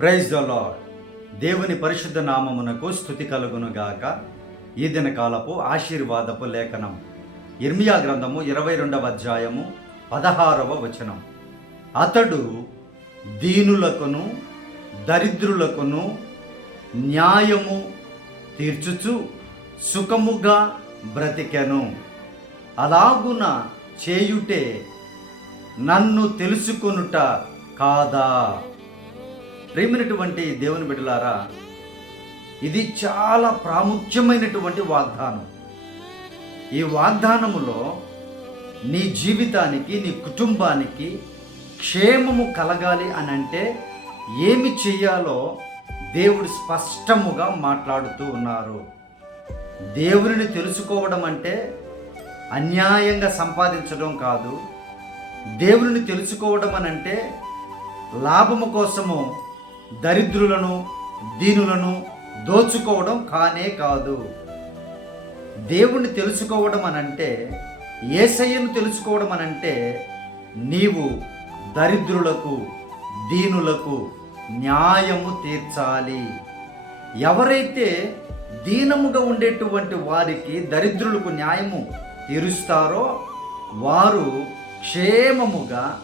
Praise the lord దేవుని పరిశుద్ధ నామమునకు స్థుతి కలుగును గాక ఈ దిన కాలపు ఆశీర్వాదపు లేఖనం. ఇర్మియా గ్రంథము ఇరవై రెండవ అధ్యాయము పదహారవ వచనం. అతడు దీనులకును దరిద్రులకును న్యాయము తీర్చుచు సుఖముగా బ్రతికెను. అలాగున చేయుటే నన్ను తెలుసుకొనుట కాదా? ప్రేమినటువంటి దేవుని బిడ్డలారా ఇది చాలా ప్రాముఖ్యమైనటువంటి వాగ్దానం. ఈ వాగ్దానములో నీ జీవితానికి నీ కుటుంబానికి క్షేమము కలగాలి అని అంటే ఏమి చెయ్యాలో దేవుడు స్పష్టముగా మాట్లాడుతూ ఉన్నారు. దేవుడిని తెలుసుకోవడం అంటే అన్యాయంగా సంపాదించడం కాదు. దేవుడిని తెలుసుకోవడం అని అంటే లాభము కోసము దరిద్రులను దీనులను దోచుకోవడం కానే కాదు. దేవుణ్ణి తెలుసుకోవడం అనంటే ఏసయ్యను తెలుసుకోవడం అనంటే నీవు దరిద్రులకు దీనులకు న్యాయము తీర్చాలి. ఎవరైతే దీనముగా ఉండేటువంటి వారికి దరిద్రులకు న్యాయము తీరుస్తారో వారు క్షేమముగా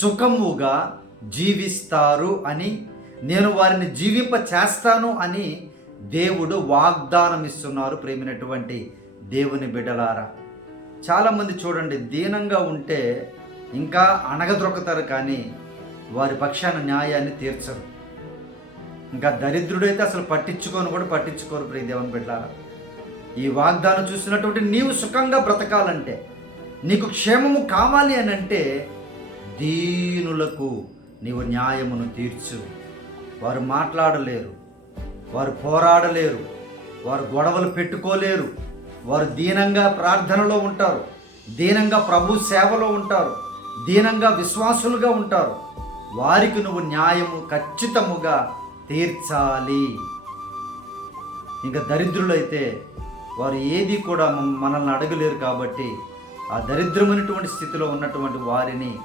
సుఖముగా జీవిస్తారు అని నేను వారిని జీవింప చేస్తాను అని దేవుడు వాగ్దానం ఇస్తున్నారు ప్రేమినటువంటి దేవుని బిడ్డలారా. చాలామంది చూడండి దీనంగా ఉంటే ఇంకా అణగద్రొక్కుతారు కానీ వారి పక్షాన న్యాయాన్ని తీర్చరు. ఇంకా దరిద్రుడైతే అసలు పట్టించుకొని కూడా పట్టించుకోరు ప్రియ దేవుని బిడ్డలారా. ఈ వాగ్దానం చూసినటువంటి నీవు సుఖంగా బ్రతకాలంటే నీకు క్షేమము కావాలి అని అంటే దీనులకు నీవు న్యాయమును తీర్చు. వారు మాట్లాడలేరు. వారు పోరాడలేరు. వారు గొడవలు పెట్టుకోలేరు. వారు దీనంగా ప్రార్థనలో ఉంటారు. దీనంగా ప్రభు సేవలో ఉంటారు. దీనంగా విశ్వాసులుగా ఉంటారు. వారికి నువ్వు న్యాయము ఖచ్చితముగా తీర్చాలి. ఇంకా దరిద్రులైతే వారు ఏది కూడా మనల్ని అడగలేరు కాబట్టి ఆ దరిద్రమైనటువంటి స్థితిలో ఉన్నటువంటి వారిని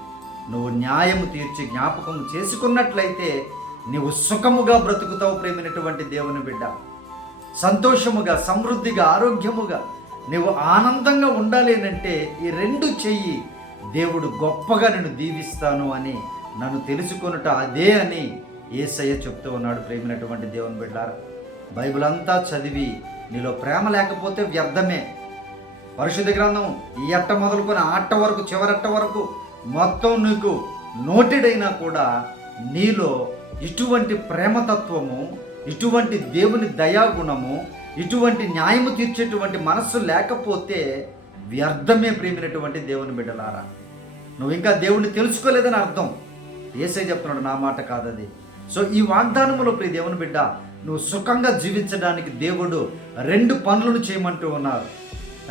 నువ్వు న్యాయము తీర్చి జ్ఞాపకం చేసుకున్నట్లయితే నీవు సుఖముగా బ్రతుకుతావు ప్రేమైనటువంటి దేవుని బిడ్డ. సంతోషముగా సమృద్ధిగా ఆరోగ్యముగా నువ్వు ఆనందంగా ఉండాలి అంటే ఈ రెండు చెయ్యి దేవుడు గొప్పగా నేను దీవిస్తాను అని నన్ను తెలుసుకొనుట అదే అని ఏసయ్య చెప్తూ ఉన్నాడు ప్రేమినటువంటి దేవుని బిడ్డారా. బైబిల్ అంతా చదివి నీలో ప్రేమ లేకపోతే వ్యర్థమే. పరిశుద్ధ గ్రంథం ఈ అట్ట మొదలుకొని ఆ అట్ట వరకు చివరట్ట వరకు మొత్తం నీకు నోటెడ్ అయినా కూడా నీలో ఇటువంటి ప్రేమతత్వము ఇటువంటి దేవుని దయాగుణము ఇటువంటి న్యాయము తీర్చేటువంటి మనస్సు లేకపోతే వ్యర్థమే ప్రేమినటువంటి దేవుని బిడ్డలారా. నువ్వు ఇంకా దేవుణ్ణి తెలుసుకోలేదని అర్థం. ఏసై చెప్తున్నాడు నా మాట కాదది. సో ఈ వాగ్దానములో ప్రియ దేవుని బిడ్డ నువ్వు సుఖంగా జీవించడానికి దేవుడు రెండు పనులను చేయమంటూ ఉన్నారు.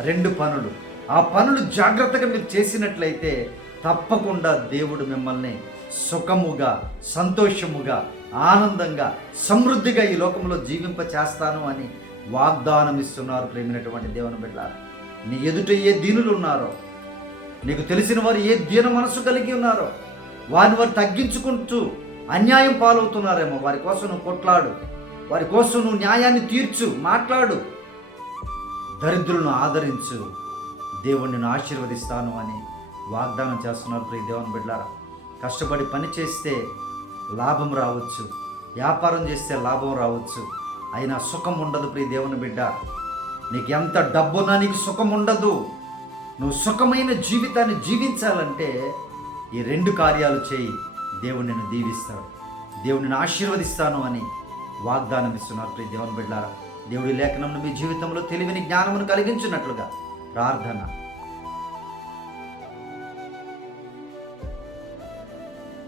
రెండు పనులు. ఆ పనులు జాగ్రత్తగా మీరు చేసినట్లయితే తప్పకుండా దేవుడు మిమ్మల్ని సుఖముగా సంతోషముగా ఆనందంగా సమృద్ధిగా ఈ లోకంలో జీవింప చేస్తాను అని వాగ్దానం ఇస్తున్నారు ప్రేమినటువంటి దేవుని బిడ్డారు నీ ఎదుట ఏ దీనులు ఉన్నారో నీకు తెలిసిన వారు ఏ దీన మనసు కలిగి ఉన్నారో వారిని వారు తగ్గించుకుంటూ అన్యాయం పాలవుతున్నారేమో వారి కోసం నువ్వు కొట్లాడు వారి కోసం నువ్వు న్యాయాన్ని తీర్చు మాట్లాడు. దరిద్రులను ఆదరించు. దేవుణ్ణి ఆశీర్వదిస్తాను అని వాగ్దానం చేస్తున్నారు ప్రియ దేవుని బిడ్డారా కష్టపడి పని చేస్తే లాభం రావచ్చు. వ్యాపారం చేస్తే లాభం రావచ్చు. అయినా సుఖం ఉండదు ప్రియ దేవుని బిడ్డ. నీకు ఎంత డబ్బున్నా నీకు సుఖం ఉండదు. నువ్వు సుఖమైన జీవితాన్ని జీవించాలంటే ఈ రెండు కార్యాలు చేయి. దేవుడు నిన్ను దీవిస్తాడు. దేవుడిని ఆశీర్వదిస్తాను అని వాగ్దానం ఇస్తున్నారు ప్రియ దేవుని బిడ్డారా. దేవుడి లేఖనంను మీ జీవితంలో తెలివిని జ్ఞానమును కలిగించినట్లుగా ప్రార్థన.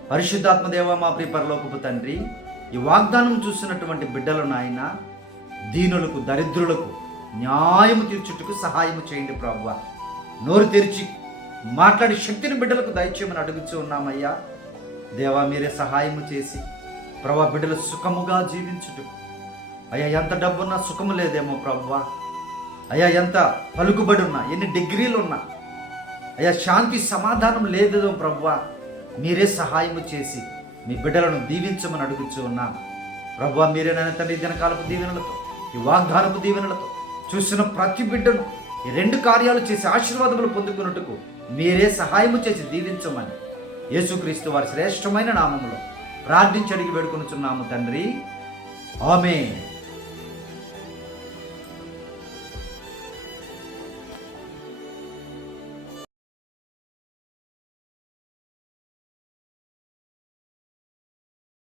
పరిశుద్ధాత్మదేవ మా ప్రియ పరలోకపు తండ్రి ఈ వాగ్దానం చూసినటువంటి బిడ్డలు నాయన దీనులకు దరిద్రులకు న్యాయము తీర్చుటకు సహాయం చేయండి ప్రభువ. నోరు తెరిచి మాట్లాడి శక్తిని బిడ్డలకు దయచేయమని అడుగుతూ ఉన్నామయ్యా. దేవా మీరే సహాయము చేసి ప్రభా బిడ్డలు సుఖముగా జీవించుటకు అయ్యా ఎంత డబ్బున్నా సుఖము లేదేమో ప్రభువా. అయ్యా ఎంత పలుకుబడి ఉన్నా ఎన్ని డిగ్రీలు ఉన్నా అయ్యా శాంతి సమాధానం లేదేదో ప్రభువా. మీరే సహాయము చేసి మీ బిడ్డలను దీవించమని అడుగుచూ ఉన్నా ప్రభు మీరే నాయన తండ్రి దినకాలపు దీవెనలతో ఈ వాగ్దానపు దీవెనలతో చూసిన ప్రతి బిడ్డను ఈ రెండు కార్యాలు చేసి ఆశీర్వాదములు పొందుకున్నట్టుకు మీరే సహాయము చేసి దీవించమని యేసుక్రీస్తు వారి శ్రేష్టమైన నామములో ప్రార్థించి అడిగి వేడుకొనుచున్నాము తండ్రి. ఆమె